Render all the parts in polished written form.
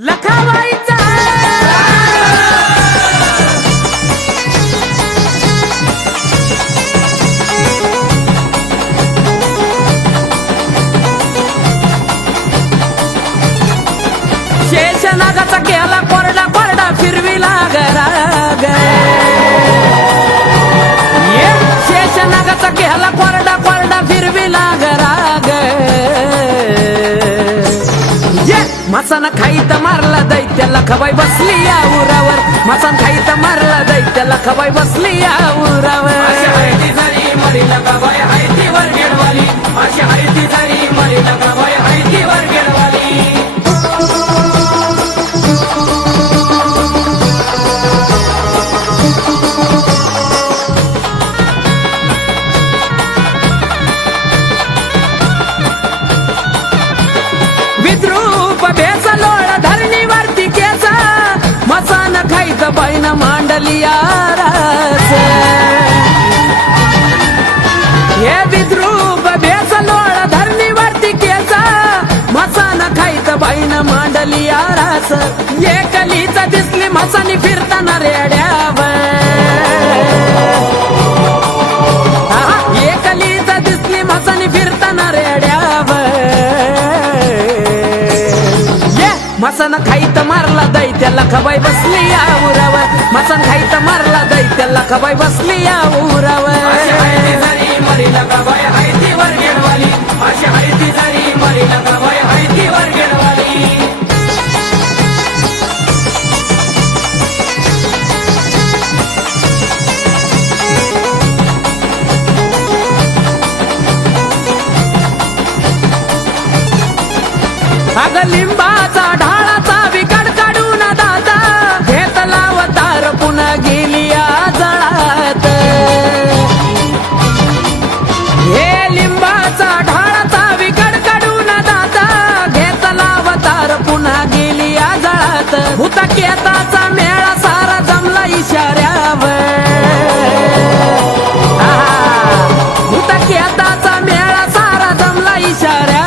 लखाबाईचा शेषनागाचा केला कोरडा कोरडा फिरविला गराग शेषनागाचा केला कोरडा कोरडा फिरविला गराग मासान खाईत मारला दैत्य लखाबाई बसली या उरावर मासान खाईत मारला दैत्य लखाबाई बसली या उरावर मरी लखाबाई हायती वर गेडवाली अशी हायती झाली मरी लखाबाई हायती वर गेडवाली विद्रूप बेसलोळ धरणीवरती केसा मसान खाईत बाईन मांडली आरास हे विद्रूप बेसलोळ धरणीवरती केसा मसान खाईत बाईन मांडली आरास एकलीच दिसली मसानी फिरताना रेड्यावर एकलीच दिसली मसानी फिरताना रेड्यावर मसन खाईत मारला दैत्य लखाबाई बसली या उरावर मसन खाईत मारला दैत्य लखाबाई बसली या उरावर मरी लखाबाई हायती वर गेडवाली अशी हायती झाली मरी लखाबाई हायती वर गेडवाली अग लिंबाचा ढाळाचा विकट काढून दादा घेतला अवतार पुन्हा गेली या जळात हे लिंबाचा ढाळाचा विकट काढून दादा घेतला अवतार पुन्हा गेली या जळात भूतकेताचा मेळा सारा जमला इशाऱ्यावर भूतकेताचा मेळा सारा जमला इशाऱ्यावर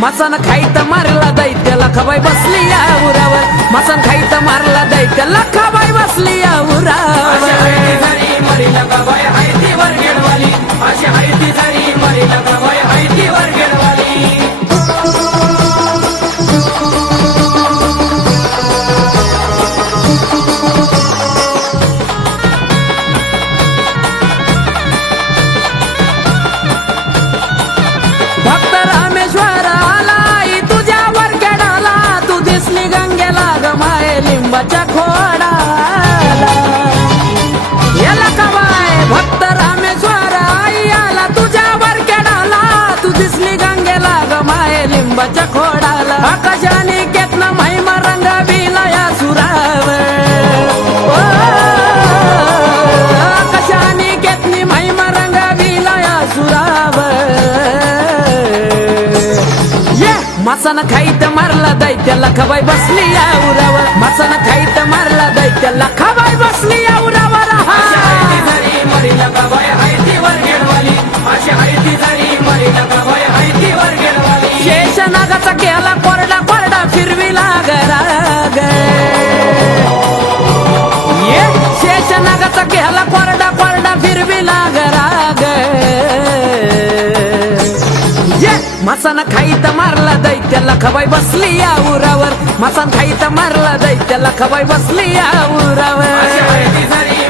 मसन खाईत मारला दैत्य लखाबाई बसली या उरावर मसन खाईत मारला दैत्य लखाबाई बसली या उरावर मरी लखाबाई हायती वर गेडवाली अशी हायती झाली मरी लखाबाई हायती वर गेडवाली भक्त रामेश्वर आलाई तुझ्यावर गेडाला तू दिसली गंगेला गमाय लिंबाच्या खोडाला या लखाबाई भक्त रामेश्वर आई आला तुझ्यावर गेडाला तू दिसली गंगेला गमाय लिंबाच्या खोडाला आकाशाने केतन महिमा रंगविला या सुरावर आकाशाने केतनी महिमा रंगविला या सुरावर मसन खाईत मारला दैत्य लखाबाई बसली या उरावर मसन खाईत मारला दैत्य लखाबाई बसली या उरावर मरी लखाबाई हायती वर गेडवाली अशी हायती झाली मरी लखाबाई हायती वर गेडवाली शेषनागाचा केला कोरडा कोरडा फिरविला गराग शेषनागाचा केला कोरडा कोरडा फिरविला गराग मसन खाईत मारला दैत्य लखाबाई बसली या उरावर मसन खाईत मारला दैत्य लखाबाई बसली या उरावर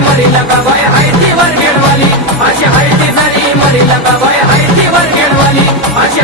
मरी लखाबाई हायती वर गेडवाली अशी हायती झाली मरी लखाबाई हायती वर गेडवाली अशी